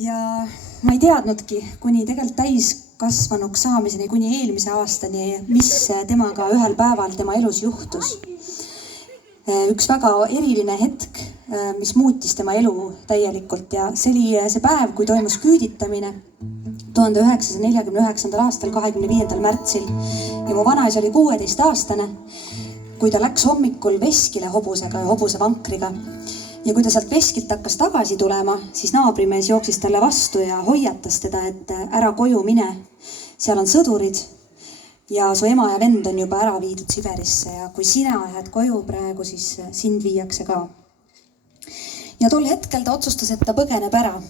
ja ma ei teadnudki kuni tegelikult täiskasvanuks saamiseni, kuni eelmise aastani, mis temaga ühel päeval tema elus juhtus. Üks väga eriline hetk, mis muutis tema elu täielikult ja see oli see päev, kui toimus küüditamine 1949. aastal 25. märtsil ja mu vanaisa oli 16-aastane, kui ta läks hommikul veskile hobusega ja hobusevankriga. Ja kui ta sealt veskilt hakkas tagasi tulema, siis naabrimees jooksis talle vastu ja hoiatas teda, et ära koju mine. Seal on sõdurid ja su ema ja vend on juba ära viidud Siberisse ja kui sina jääd koju praegu, siis sind viiakse ka. Ja tol hetkel ta otsustas, et ta põgeneb ära.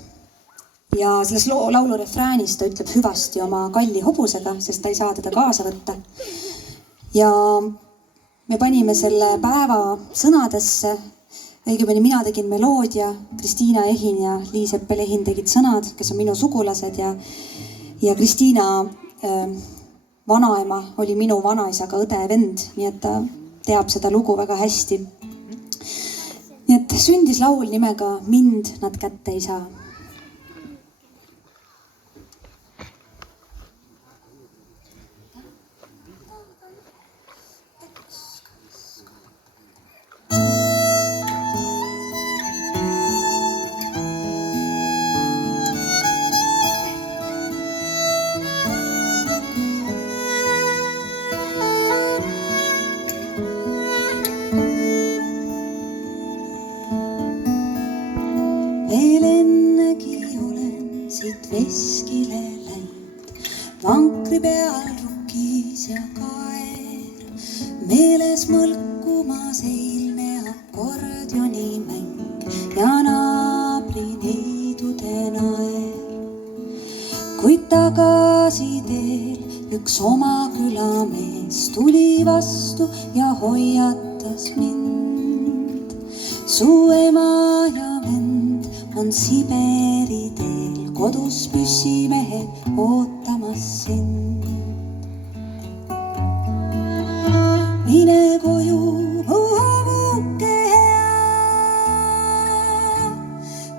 Ja selles laulu refräänis ta ütleb hüvasti oma kalli hobusega, sest ta ei saa teda kaasa võtta. Ja me panime selle päeva sõnadesse. Õigemini mina tegin meloodia, Kristiina Ehin ja Liiseppel Ehin tegid sõnad, kes on minu sugulased ja Kristiina vanaema oli minu vanaisaga õde vend, nii et ta teab seda lugu väga hästi. Nii et sündis laul nimega Mind nad kätte ei saa. Veskile läinud, vankri peal rukkis ja kaer, meeles mõlkumas eilne akordioni mäng ja naabri niidude naer. Kuid tagasi teel üks oma külamees tuli vastu ja hoiatas mind. Su ema ja vend on Siberi teel. Kodus püssimehed ootamas sind. Mine koju, mu hobuke hea,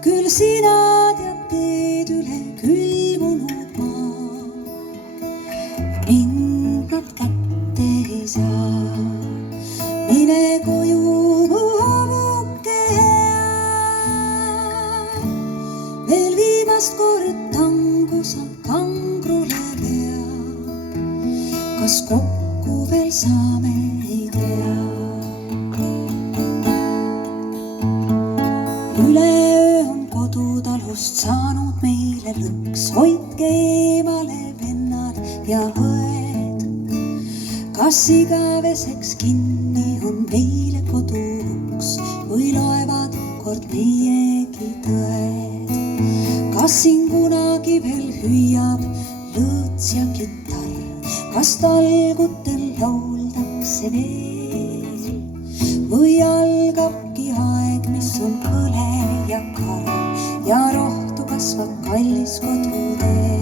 küll sina tead teed üle külmunud maa. Mind nad kätte ei saa. Mine koju, mu hobuke hea, veel viimast kord tangus on kangrule pea. Kas kokku veel saame, ei tea. Üleöö on kodutalust saanud meile lõks. Hoidke eemale vennad ja õed. Kas igaveseks kinni on meile koduks või loevad kord meiegi tõed? Kas siin kunagi veel hüüab lõõts ja kitar? Kas talgutel lauldakse veel? Või algabki aeg, mis on kõle ja karm ja rohtu kasvab kallis kodutee?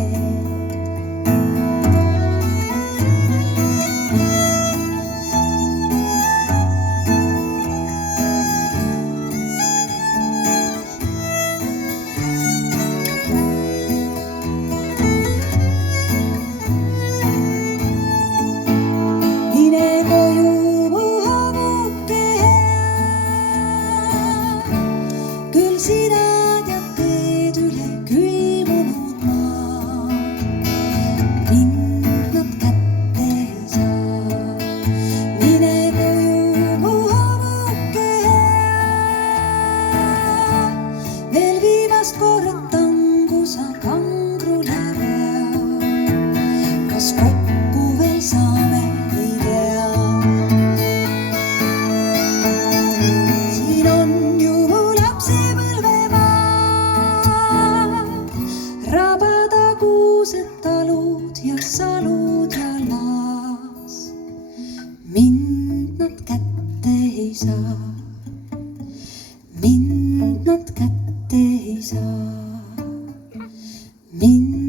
Mind nad kätte ei saa. Mind